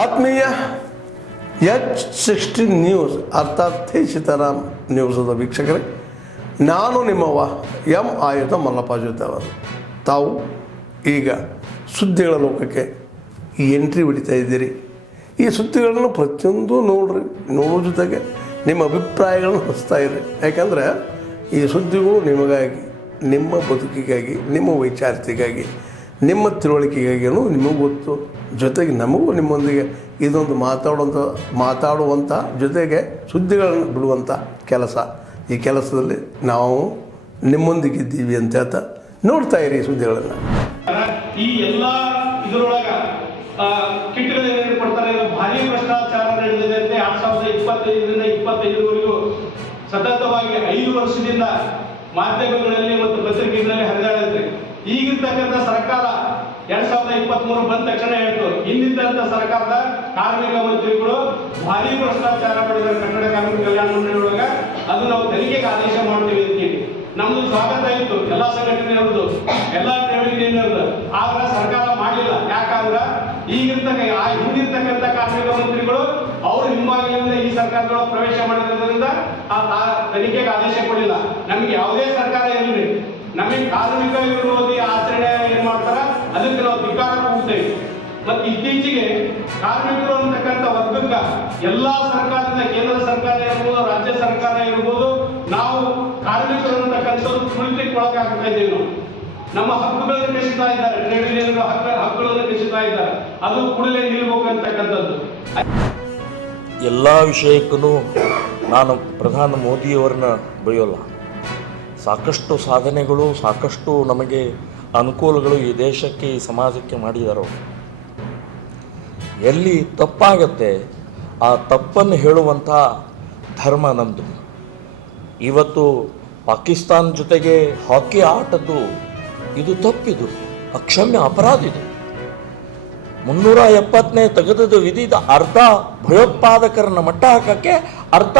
ಆತ್ಮೀಯ H16 news ಅರ್ಥಾತ್ ತಿ ಸೀತಾರಾಮ್ ನ್ಯೂಸದ ವೀಕ್ಷಕರೇ, ನಾನು ನಿಮ್ಮವ ಎಂ ಆಯುಧ ಮಲ್ಲಪ್ಪ ಜೊತೆವರು. ತಾವು ಈಗ ಸುದ್ದಿಗಳ ಲೋಕಕ್ಕೆ ಎಂಟ್ರಿ ಹೊಡಿತಾ ಇದ್ದೀರಿ. ಈ ಸುದ್ದಿಗಳನ್ನು ಪ್ರತಿಯೊಂದು ನೋಡೋ ಜೊತೆಗೆ ನಿಮ್ಮ ಅಭಿಪ್ರಾಯಗಳನ್ನು ಹಚ್ತಾ ಇರಿ. ಯಾಕಂದರೆ ಈ ಸುದ್ದಿಗಳು ನಿಮಗಾಗಿ, ನಿಮ್ಮ ಬದುಕಿಗಾಗಿ, ನಿಮ್ಮ ವೈಚಾರಿಕೆಗಾಗಿ, ನಿಮ್ಮ ತಿಳುವಳಿಕೆಗಾಗಿಯೂ ನಿಮಗೂ ಗೊತ್ತು. ಜೊತೆಗೆ ನಮಗೂ ನಿಮ್ಮೊಂದಿಗೆ ಇದೊಂದು ಮಾತಾಡುವಂಥ ಜೊತೆಗೆ ಸುದ್ದಿಗಳನ್ನು ಬಿಡುವಂಥ ಕೆಲಸ. ಈ ಕೆಲಸದಲ್ಲಿ ನಾವು ನಿಮ್ಮೊಂದಿಗಿದ್ದೀವಿ ಅಂತ ಹೇಳ್ತಾ ನೋಡ್ತಾ ಇರಿ ಸುದ್ದಿಗಳನ್ನು. ಈ ಎಲ್ಲ ಇದರೊಳಗ ಕಿಟ್ಗಳೇನು ಕೊಡ್ತಾರೆ, ಭಾರಿ ಭ್ರಷ್ಟಾಚಾರ ನಡೆದಿದೆ ಅಂತ 2025ರಿಂದ 25ವರೆಗೂ ಸತತವಾಗಿ 5 ವರ್ಷದಿಂದ ಮಾಧ್ಯಮಗಳಲ್ಲಿ ಮತ್ತು ಪತ್ರಿಕೆಗಳಲ್ಲಿ ಹರಿದಾಡಿದ್ರೆ, ಈಗಿರ್ತಕ್ಕಂಥ ಸರ್ಕಾರ 2023 ಬಂದ ತಕ್ಷಣ ಹೇಳ್ತು, ಹಿಂದಿದ್ದಂಥ ಸರ್ಕಾರದ ಕಾರ್ಮಿಕ ಮಂತ್ರಿಗಳು ಭಾರಿ ಭ್ರಷ್ಟಾಚಾರ ಮಾಡಿದ್ದಾರೆ ಕಟ್ಟಡ ಕಾರ್ಮಿಕ ಕಲ್ಯಾಣ ಮಂಡಳಿಯೊಳಗ, ಅದು ನಾವು ತನಿಖೆಗೆ ಆದೇಶ ಮಾಡ್ತೀವಿ ಅಂತೇಳಿ ನಮ್ದು ಸ್ವಾಗತ ಇತ್ತು. ಎಲ್ಲ ಸಂಘಟನೆಯವ್ರದ್ದು, ಎಲ್ಲ ಟ್ರೇಡ್ ಯೂನಿಯನ್ರದ್ದು. ಆದ್ರೆ ಸರ್ಕಾರ ಮಾಡಿಲ್ಲ. ಯಾಕಂದ್ರೆ ಹಿಂದಿರ್ತಕ್ಕಂಥ ಕಾರ್ಮಿಕ ಮಂತ್ರಿಗಳು ಅವರು ಹಿಂಭಾಗದಿಂದ ಈ ಸರ್ಕಾರದೊಳಗೆ ಪ್ರವೇಶ ಮಾಡಿರೋದ್ರಿಂದ ಆ ತನಿಖೆಗೆ ಆದೇಶ ಕೊಡಲಿಲ್ಲ. ನಮ್ಗೆ ಯಾವುದೇ ಸರ್ಕಾರ ಇರಲಿ, ನಮಗೆ ಕಾರ್ಮಿಕ ವಿರೋಧಿ ಆಚರಣೆ ಏನ್ ಮಾಡ್ತಾರ ಅದಕ್ಕೆ ನಾವು ಧಿಕ್ಕಾರ ಕೊಡ್ತೇವೆ. ಮತ್ತೆ ಇತ್ತೀಚೆಗೆ ಕಾರ್ಮಿಕರು ಅಂತಕ್ಕಂಥ ವರ್ಗಕ್ಕ ಎಲ್ಲಾ ಸರ್ಕಾರದಿಂದ, ಕೇಂದ್ರ ಸರ್ಕಾರ ಇರ್ಬೋದು, ರಾಜ್ಯ ಸರ್ಕಾರ ಇರ್ಬೋದು, ನಾವು ಕಾರ್ಮಿಕರು ಅಂತಕ್ಕಂಥದ್ದು ತುಳಿತಕ್ಕೆ ಒಳಗಾಗ್ತಾ ಇದ್ದೇವೆ. ನಾವು ನಮ್ಮ ಹಕ್ಕುಗಳನ್ನು ಕಸಿತಾ ಇದ್ದಾರೆ, ಟ್ರೇಡ್ ಯೂನಿಯನ್ ಹಕ್ಕುಗಳನ್ನು ಕಸಿತಾ ಇದ್ದಾರೆ. ಅದು ಕೂಡಲೇ ನಿಲ್ಬೇಕಂತಕ್ಕಂಥದ್ದು. ಎಲ್ಲ ವಿಷಯಕ್ಕೂ ನಾನು ಪ್ರಧಾನಿ ಮೋದಿಯವರನ್ನ ಬೈಯೋಲ್ಲ. ಸಾಕಷ್ಟು ಸಾಧನೆಗಳು, ಸಾಕಷ್ಟು ನಮಗೆ ಅನುಕೂಲಗಳು ಈ ದೇಶಕ್ಕೆ, ಈ ಸಮಾಜಕ್ಕೆ ಮಾಡಿದಾರೋ. ಎಲ್ಲಿ ತಪ್ಪಾಗತ್ತೆ ಆ ತಪ್ಪನ್ನು ಹೇಳುವಂಥ ಧರ್ಮ ನಮ್ಮದು. ಇವತ್ತು ಪಾಕಿಸ್ತಾನ ಜೊತೆಗೆ ಹಾಕಿ ಆಟದ್ದು ಇದು ತಪ್ಪಿದು, ಅಕ್ಷಮ್ಯ ಅಪರಾಧ. ಇದು 370ನೇ ತೆಗೆದದ ವಿಧಿದ ಅರ್ಥ ಭಯೋತ್ಪಾದಕರನ್ನ ಮಟ್ಟ ಹಾಕಕ್ಕೆ, ಅರ್ಥ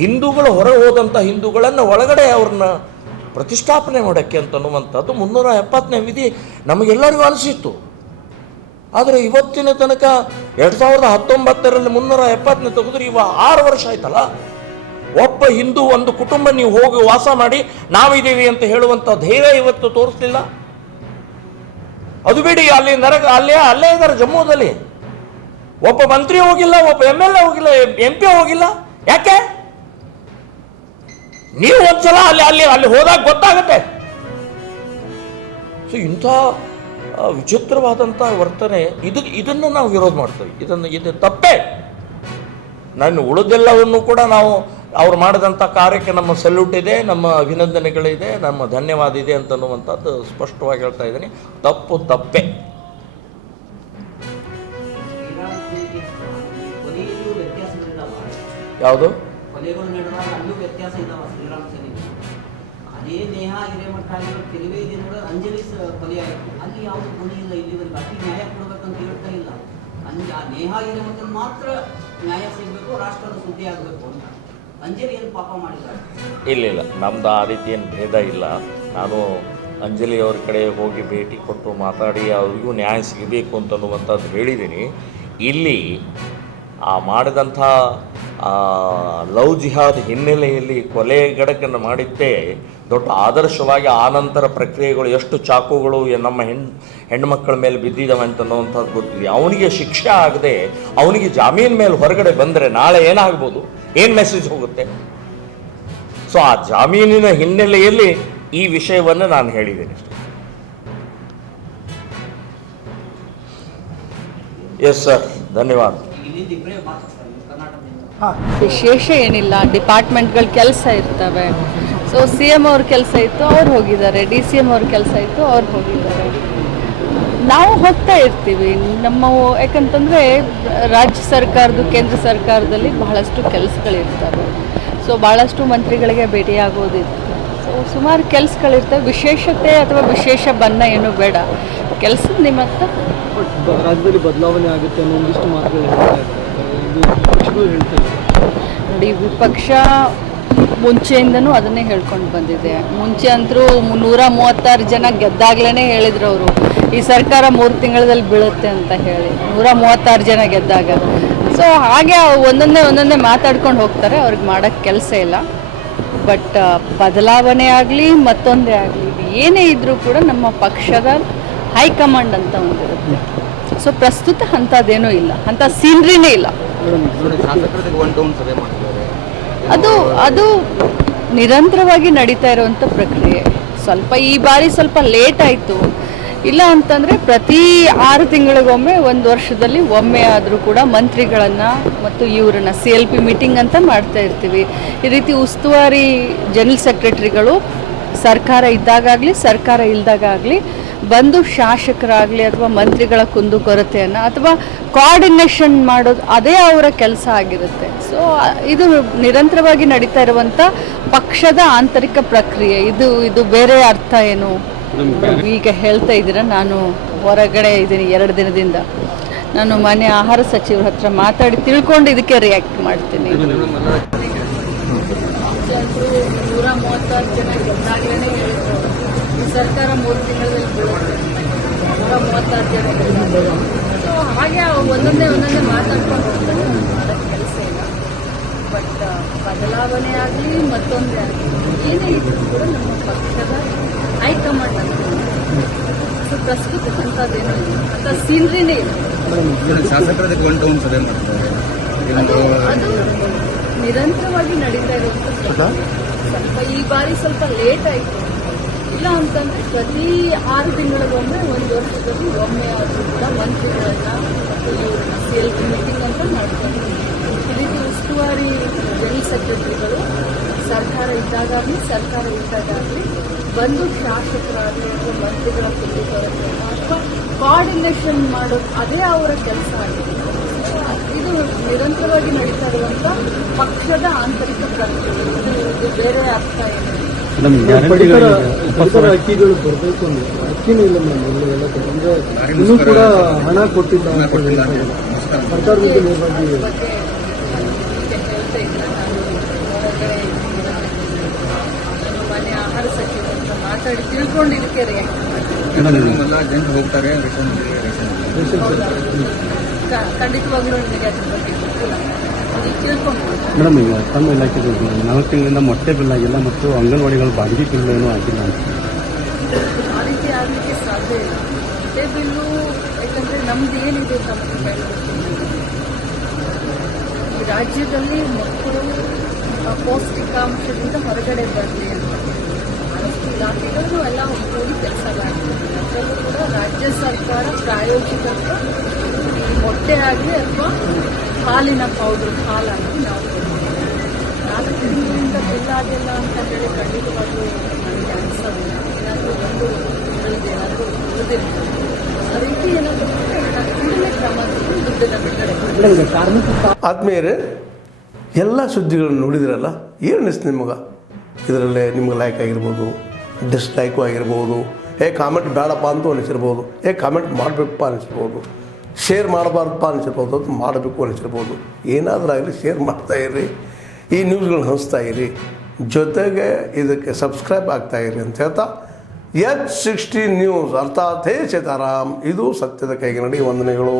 ಹಿಂದೂಗಳು ಹೊರ ಹೋದಂಥ ಹಿಂದೂಗಳನ್ನು ಒಳಗಡೆ ಅವ್ರನ್ನ ಪ್ರತಿಷ್ಠಾಪನೆ ಮಾಡೋಕ್ಕೆ ಅಂತನ್ನುವಂಥದ್ದು 370ನೇ ವಿಧಿ ನಮಗೆಲ್ಲರಿಗೂ ಅನಿಸಿತ್ತು. ಆದರೆ ಇವತ್ತಿನ ತನಕ 2019ರಲ್ಲಿ 370ನೇ ತೆಗೆದ್ರೆ ಇವಾಗ 6 ವರ್ಷ ಆಯ್ತಲ್ಲ. ಒಬ್ಬ ಹಿಂದೂ ಒಂದು ಕುಟುಂಬ ನೀವು ಹೋಗಿ ವಾಸ ಮಾಡಿ ನಾವಿದ್ದೀವಿ ಅಂತ ಹೇಳುವಂಥ ಧೈರ್ಯ ಇವತ್ತು ತೋರಿಸ್ಲಿಲ್ಲ. ಅದು ಬಿಡಿ, ಅಲ್ಲೇ ಇದ್ದಾರೆ ಜಮ್ಮುದಲ್ಲಿ. ಒಬ್ಬ ಮಂತ್ರಿ ಹೋಗಿಲ್ಲ, ಒಬ್ಬ MLA ಹೋಗಿಲ್ಲ, MP ಹೋಗಿಲ್ಲ. ಯಾಕೆ? ನೀವು ಒಂದ್ಸಲ ಅಲ್ಲಿ ಹೋದಾಗ ಗೊತ್ತಾಗತ್ತೆ. ಸೊ ಇಂಥ ವಿಚಿತ್ರವಾದಂಥ ವರ್ತನೆ, ಇದನ್ನು ನಾವು ವಿರೋಧ ಮಾಡ್ತೀವಿ. ಇದು ತಪ್ಪೇ. ನಾನು ಉಳಿದೆಲ್ಲವನ್ನು ಕೂಡ ನಾವು ಅವ್ರು ಮಾಡಿದಂಥ ಕಾರ್ಯಕ್ಕೆ ನಮ್ಮ ಸಲ್ಯೂಟ್ ಇದೆ, ನಮ್ಮ ಅಭಿನಂದನೆಗಳಿದೆ, ನಮ್ಮ ಧನ್ಯವಾದ ಇದೆ ಅಂತನ್ನುವಂಥದ್ದು ಸ್ಪಷ್ಟವಾಗಿ ಹೇಳ್ತಾ ಇದ್ದೀನಿ. ತಪ್ಪೇ. ಯಾವುದು? ಅದೇ ನೇಹ ಹಿರೇಮಠ ಕೆಲವೇ ದಿನಗಳ ಅಂಜಲಿ ಕೊಲೆ ಆಯಿತು. ಅಲ್ಲಿ ಯಾವುದು ಗುಣ ಇಲ್ಲ, ಇಲ್ಲಿವರೆಗೆ ಅತಿ ನ್ಯಾಯ ಕೊಡಬೇಕಂತ ಹೇಳ್ತಾ ಇಲ್ಲ. ಆ ನೇಹ ಹಿರೇಮಠ ಮಾತ್ರ ನ್ಯಾಯ ಸಿಗಬೇಕು, ರಾಷ್ಟ್ರದ ಸುದ್ದಿ ಆಗಬೇಕು ಅಂತ. ಅಂಜಲಿ ಏನು ಪಾಪ ಮಾಡಿದ್ದಾರೆ? ಇಲ್ಲ, ನಮ್ದು ಆ ರೀತಿ ಏನು ಭೇದ ಇಲ್ಲ. ನಾನು ಅಂಜಲಿ ಅವ್ರ ಕಡೆ ಹೋಗಿ ಭೇಟಿ ಕೊಟ್ಟು ಮಾತಾಡಿ ಅವ್ರಿಗೂ ನ್ಯಾಯ ಸಿಗಬೇಕು ಅಂತನ್ನುವಂಥದ್ದು ಹೇಳಿದ್ದೀನಿ. ಇಲ್ಲಿ ಆ ಮಾಡಿದಂಥ ಲವ್ ಜಿಹಾದ್ ಹಿನ್ನೆಲೆಯಲ್ಲಿ ಕೊಲೆಗಡಕನ್ನು ಮಾಡಿದ್ದೇ ದೊಡ್ಡ ಆದರ್ಶವಾಗಿ. ಆನಂತರ ಪ್ರಕ್ರಿಯೆಗಳು, ಎಷ್ಟು ಚಾಕುಗಳು ನಮ್ಮ ಹೆಣ್ಮಕ್ಕಳ ಮೇಲೆ ಬಿದ್ದಿದ್ದಾವೆ ಅಂತನ್ನುವಂಥದ್ದು ಗೊತ್ತಿದೆ. ಅವನಿಗೆ ಶಿಕ್ಷೆ ಆಗದೆ ಅವನಿಗೆ ಜಾಮೀನು ಮೇಲೆ ಹೊರಗಡೆ ಬಂದರೆ ನಾಳೆ ಏನಾಗ್ಬೋದು, ಏನು ಮೆಸೇಜ್ ಹೋಗುತ್ತೆ? ಸೊ ಆ ಜಾಮೀನಿನ ಹಿನ್ನೆಲೆಯಲ್ಲಿ ಈ ವಿಷಯವನ್ನು ನಾನು ಹೇಳಿದ್ದೇನೆ. ಎಸ್ ಸರ್, ಧನ್ಯವಾದ. ವಿಶೇಷ ಏನಿಲ್ಲ, ಡಿಪಾರ್ಟ್ಮೆಂಟ್ಗಳ ಕೆಲಸ ಇರ್ತವೆ. ಸೊ CM ಅವ್ರ ಕೆಲಸ ಇತ್ತು, ಅವ್ರು ಹೋಗಿದ್ದಾರೆ. DCM ಅವ್ರ ಕೆಲಸ ಇತ್ತು, ಅವ್ರು ಹೋಗಿದ್ದಾರೆ. ನಾವು ಹೋಗ್ತಾ ಇರ್ತೀವಿ. ಯಾಕಂತಂದರೆ ರಾಜ್ಯ ಸರ್ಕಾರದ್ದು, ಕೇಂದ್ರ ಸರ್ಕಾರದಲ್ಲಿ ಬಹಳಷ್ಟು ಕೆಲಸಗಳಿರ್ತವೆ. ಸೊ ಭಾಳಷ್ಟು ಮಂತ್ರಿಗಳಿಗೆ ಭೇಟಿಯಾಗೋದಿತ್ತು. ಸೊ ಸುಮಾರು ಕೆಲಸಗಳಿರ್ತವೆ. ವಿಶೇಷತೆ ಅಥವಾ ವಿಶೇಷ ಬಣ್ಣ ಏನೂ ಬೇಡ, ಕೆಲಸದ ನಿಮಿತ್ತ. ರಾಜ್ಯದಲ್ಲಿ ಬದಲಾವಣೆ ಆಗುತ್ತೆ ಅನ್ನೋ ಒಂದಿಷ್ಟು ಮಾತುಗಳು ಹೇಳ್ತಾರೆ. ನೋಡಿ, ವಿಪಕ್ಷ ಮುಂಚೆಯಿಂದನೂ ಅದನ್ನೇ ಹೇಳ್ಕೊಂಡು ಬಂದಿದೆ. ಮುಂಚೆ ಅಂತರೂ 136 ಜನ ಗೆದ್ದಾಗ್ಲೇ ಹೇಳಿದ್ರು ಅವರು, ಈ ಸರ್ಕಾರ 3 ತಿಂಗಳಲ್ಲಿ ಬೀಳುತ್ತೆ ಅಂತ ಹೇಳಿ 136 ಜನ ಗೆದ್ದಾಗ. ಸೊ ಹಾಗೆ ಒಂದೊಂದೇ ಮಾತಾಡ್ಕೊಂಡು ಹೋಗ್ತಾರೆ, ಅವ್ರಿಗೆ ಮಾಡೋಕ್ಕೆ ಕೆಲಸ ಇಲ್ಲ. ಬಟ್ ಬದಲಾವಣೆ ಆಗಲಿ ಮತ್ತೊಂದೇ ಆಗಲಿ ಏನೇ ಇದ್ದರೂ ಕೂಡ ನಮ್ಮ ಪಕ್ಷದ ಹೈಕಮಾಂಡ್ ಅಂತ ಒಂದಿರುತ್ತೆ. ಸೊ ಪ್ರಸ್ತುತ ಅಂಥದ್ದೇನೂ ಇಲ್ಲ, ಅಂಥ ಸೀನ್ರಿನೇ ಇಲ್ಲ. ಅದು ನಿರಂತರವಾಗಿ ನಡೀತಾ ಇರುವಂಥ ಪ್ರಕ್ರಿಯೆ. ಸ್ವಲ್ಪ ಈ ಬಾರಿ ಸ್ವಲ್ಪ ಲೇಟ್ ಆಯಿತು, ಇಲ್ಲ ಅಂತಂದರೆ ಪ್ರತಿ 6 ತಿಂಗಳಿಗೊಮ್ಮೆ 1 ವರ್ಷದಲ್ಲಿ ಒಮ್ಮೆ ಆದರೂ ಕೂಡ ಮಂತ್ರಿಗಳನ್ನು ಮತ್ತು ಇವರನ್ನ CLP ಮೀಟಿಂಗ್ ಅಂತ ಮಾಡ್ತಾ ಇರ್ತೀವಿ. ಈ ರೀತಿ ಉಸ್ತುವಾರಿ ಜನರಲ್ ಸೆಕ್ರೆಟರಿಗಳು ಸರ್ಕಾರ ಇದ್ದಾಗಲಿ ಸರ್ಕಾರ ಇಲ್ದಾಗಲಿ ಬಂದು ಶಾಸಕರಾಗಲಿ ಅಥವಾ ಮಂತ್ರಿಗಳ ಕುಂದುಕೊರತೆಯನ್ನು ಅಥವಾ ಕೋಆರ್ಡಿನೇಷನ್ ಮಾಡೋದು ಅದೇ ಅವರ ಕೆಲಸ ಆಗಿರುತ್ತೆ. ಸೊ ಇದು ನಿರಂತರವಾಗಿ ನಡೀತಾ ಇರುವಂಥ ಪಕ್ಷದ ಆಂತರಿಕ ಪ್ರಕ್ರಿಯೆ. ಇದು ಬೇರೆ ಅರ್ಥ ಏನು ಈಗ ಹೇಳ್ತಾ ಇದ್ದೀರಾ? ನಾನು ಹೊರಗಡೆ ಇದ್ದೀನಿ 2 ದಿನದಿಂದ. ನಾನು ಮನೆ ಆಹಾರ ಸಚಿವರ ಹತ್ರ ಮಾತಾಡಿ ತಿಳ್ಕೊಂಡು ಇದಕ್ಕೆ ರಿಯಾಕ್ಟ್ ಮಾಡ್ತೀನಿ. 136 ಜನ ಗೆದ್ದಾಗಲೇ ಹೇಳಿದ್ರು ಈ ಸರ್ಕಾರ 3 ತಿಂಗಳಲ್ಲಿ ಬೀಳುತ್ತೆ, 136 ಜನ ಗೆದ್ದಾಗ. ಸೊ ಹಾಗೆ ಒಂದೊಂದೇ ಮಾತಾಡ್ಕೊಂಡು ಹೋಗ್ತಾರೆ, ಮಾಡೋಕ್ಕೆ ಕೆಲಸ ಇಲ್ಲ. ಬಟ್ ಬದಲಾವಣೆ ಆಗಲಿ ಮತ್ತೊಂದೇ ಆಗಲಿ ಏನೇ ಇದ್ರೂ ಕೂಡ ನಮ್ಮ ಪಕ್ಷದ ಹೈಕಮಾಂಡ್ ಅಂತ. ಸೊ ಪ್ರಸ್ತುತ ಅಂಥದ್ದೇನೂ ಇಲ್ಲ, ಅಂಥ ಸೀನ್ರಿನೇ ಇಲ್ಲ. ಅದು ನಿರಂತರವಾಗಿ ನಡೀತಾ ಇರುವಂಥ. ಸ್ವಲ್ಪ ಈ ಬಾರಿ ಸ್ವಲ್ಪ ಲೇಟ್ ಆಯಿತು, ಇಲ್ಲ ಅಂತಂದರೆ ಪ್ರತಿ 6 ತಿಂಗಳಿಗೊಮ್ಮೆ 1 ವರ್ಷದಲ್ಲಿ ಒಮ್ಮೆ ಆದರೂ ಕೂಡ ಮಂತ್ರಿಗಳನ್ನ ಮತ್ತು ಇವ್ರನ್ನ CLP ಮೀಟಿಂಗ್ ಅಂತ ಮಾಡ್ತಾರೆ. ಈ ರೀತಿ ಉಸ್ತುವಾರಿ ಜನರಲ್ ಸೆಕ್ರೆಟರಿಗಳು ಸರ್ಕಾರ ಇದ್ದಾಗಲಿ ಸರ್ಕಾರ ಇದ್ದಾಗಲಿ ಬಂದು ಶಾಸಕರಾಗಲಿ ಅಥವಾ ಮಂತ್ರಿಗಳ ಕುಂದುಕೊರತೆಯನ್ನು ಅಥವಾ ಕೋಆರ್ಡಿನೇಷನ್ ಮಾಡೋದು ಅದೇ ಅವರ ಕೆಲಸ ಆಗಿದೆ. ಇದು ನಿರಂತರವಾಗಿ ನಡೀತಾ ಇರುವಂಥ ಪಕ್ಷದ ಆಂತರಿಕ ಪ್ರಕ್ರಿಯೆ. ಇದು ಬೇರೆ ಅರ್ಥ ಏನು? ಪಡಿತರ ಅಕ್ಕಿಗಳು ಬರಬೇಕು ಅಂದ್ರೆ ಅಕ್ಕಿನೂ ಇಲ್ಲ ಮೇಡಮ್. ಎಲ್ಲ ಅಂದ್ರೆ ಇನ್ನೂ ಕೂಡ ಹಣ ಕೊಟ್ಟಿಲ್ಲ ಸರ್ಕಾರದಿಂದ ನೇರವಾಗಿ. ಹೇಳ್ತಾ ಇದ್ರೆ ನಾನು ಹೊರಗಡೆ ಮನೆ ಆಹಾರ ಸಚಿವ ಅಂತ ಮಾತಾಡಿ ತಿಳ್ಕೊಂಡು ಇದಕ್ಕೆ ರಿಯಾಕ್ಟ್ ಮಾಡ್ತೀನಿ. ಖಂಡಿತವಾಗ್ಲೂ ನಿಮಗೆ ಅದ್ರ ಬಗ್ಗೆ ಗೊತ್ತಿಲ್ಲ, ತಿಳ್ಕೊಂಡು. ಮೇಡಮ್, ಈಗ ತಮ್ಮ ಇಲಾಖೆಗಳು 4 ತಿಂಗಳಿಂದ ಮೊಟ್ಟೆ ಬಿಲ್ ಆಗಿಲ್ಲ ಮತ್ತು ಅಂಗನವಾಡಿಗಳು ಬಾಡಿಗೆ ಬಿಲ್ ಏನೂ ಆಗಿಲ್ಲ ಅಂತ. ಆ ರೀತಿ ಆಗಲಿಕ್ಕೆ ಸಾಧ್ಯ ಇಲ್ಲ. ಮೊಟ್ಟೆ ಬಿಲ್ಲು ಯಾಕಂದರೆ ನಮ್ದು ಏನಿದೆ ತಮ್ಮ ಈ ರಾಜ್ಯದಲ್ಲಿ ಮಕ್ಕಳು ಪೌಷ್ಟಿಕಾಂಶದಿಂದ ಹೊರಗಡೆ ಬರಲಿ ಅಂತ ಬಹಳಷ್ಟು ಇಲಾಖೆಗಳು ಎಲ್ಲ ಹೋಗಿ ಕೆಲಸಗಳಾಗ್ತದೆ. ಅದರಲ್ಲೂ ಕೂಡ ರಾಜ್ಯ ಸರ್ಕಾರ ಪ್ರಾಯೋಜಿಕತ್ವ ಈ ಮೊಟ್ಟೆ ಆಗಲಿ ಅಥವಾ ಹಾಲಿನ ಪೌಡ್ರ್ ಹಾಲಾಗಲಿ ನಾವು 4 ತಿಂಗಳಿಂದ ಬಿಲ್ ಆಗಿಲ್ಲ ಅಂತ ಹೇಳಿ ಖಂಡಿತವಾಗ್ಲೂ ನನಗೆ ಅನಿಸೋದಿಲ್ಲ. ಏನಾದರೂ ಒಂದು ತಿಂಗಳಿಗೆ ಏನಾದರೂ ಉಳಿದಿರ್ತದೆ, ಆ ರೀತಿ ಏನಾದರೂ ಕೂಡಲೇ ಕ್ರಮ ದುಡ್ಡನ್ನು ಬಿಡುಗಡೆ. ಆತ್ಮೀಯರೇ, ಎಲ್ಲ ಸುದ್ದಿಗಳನ್ನು ನೋಡಿದಿರಲ್ಲ, ಏನು ಅನಿಸ್ತು ನಿಮಗೆ? ಇದರಲ್ಲೇ ನಿಮ್ಗೆ ಲೈಕ್ ಆಗಿರ್ಬೋದು, ಡಿಸ್ಲೈಕು ಆಗಿರ್ಬೋದು, ಕಾಮೆಂಟ್ ಬೇಡಪ್ಪ ಅಂತೂ ಅನಿಸಿರ್ಬೋದು, ಕಾಮೆಂಟ್ ಮಾಡಬೇಕಪ್ಪ ಅನಿಸಿರ್ಬೋದು, ಶೇರ್ ಮಾಡಬಾರ್ದಪ್ಪ ಅನಿಸಿರ್ಬೋದು, ಅದು ಮಾಡಬೇಕು ಅನಿಸಿರ್ಬೋದು. ಏನಾದರೂ ಆಗಲಿ ಶೇರ್ ಮಾಡ್ತಾಯಿರಿ, ಈ ನ್ಯೂಸ್ಗಳನ್ನ ಹಂಚ್ತಾ ಇರಿ, ಜೊತೆಗೆ ಇದಕ್ಕೆ ಸಬ್ಸ್ಕ್ರೈಬ್ ಆಗ್ತಾಯಿರಿ ಅಂತ ಹೇಳ್ತಾ H16 ನ್ಯೂಸ್ ಅರ್ಥಾತ್ ಹೇ ಸೀತಾರಾಮ್, ಇದು ಸತ್ಯದ ಕೈಗೆ ನಡಿ. ವಂದನೆಗಳು.